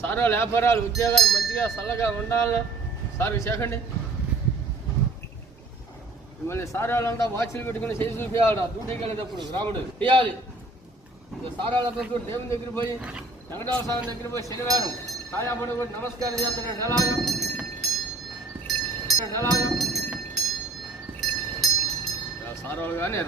Sir వాళ్ళ వ్యాపారాలు ఉద్యోగాలు మంచిగా చల్లగా ఉండాలని సార్ చేకండి. మిమ్మల్ని సార్ వాళ్ళంతా వాచ్లు పెట్టుకుని చేసి చూపించాలి. డ్యూటీకి వెళ్ళేటప్పుడు రాముడు తీయాలి. సార్ వాళ్ళతో దేవుని దగ్గర పోయి వెంకటేశ్వర స్వామి దగ్గర పోయి శనివారం కాయాపడి కూడా నమస్కారం చేస్తున్నాడు. ఎలాగా సార్ వాళ్ళు కానీ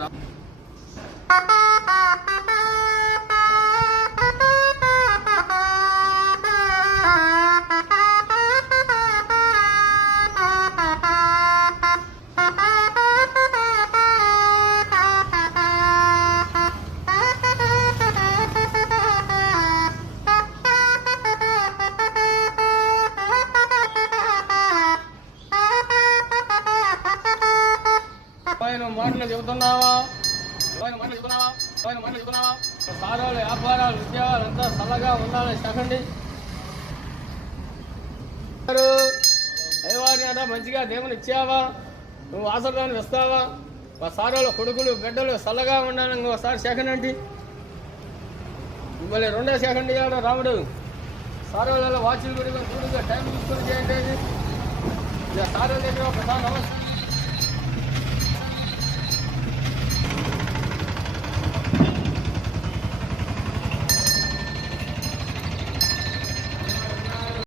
మాటలు చెబుతున్నావా? సార్ వాళ్ళ వ్యాపారాలు ఉద్యోగాలు అంతా చల్లగా ఉండాలని చెప్పండి. దైవాన్ని అంతా మంచిగా దేవుని ఇచ్చావా? నువ్వు ఆశీర్వాదాన్ని ఇస్తావా? మా సార్ వాళ్ళ కొడుకులు బిడ్డలు చల్లగా ఉండాలని ఇంకోసారి సెకండ్ అంటే మళ్ళీ రెండో సెకండ్ ఇవ్వడం రాముడు. సార్ వాళ్ళ వాచ్లు పెట్టుకొని చూడుగా టైం చూసుకొని చేయండి. సార్ వాళ్ళ దగ్గర ఒకసారి నమస్కారం.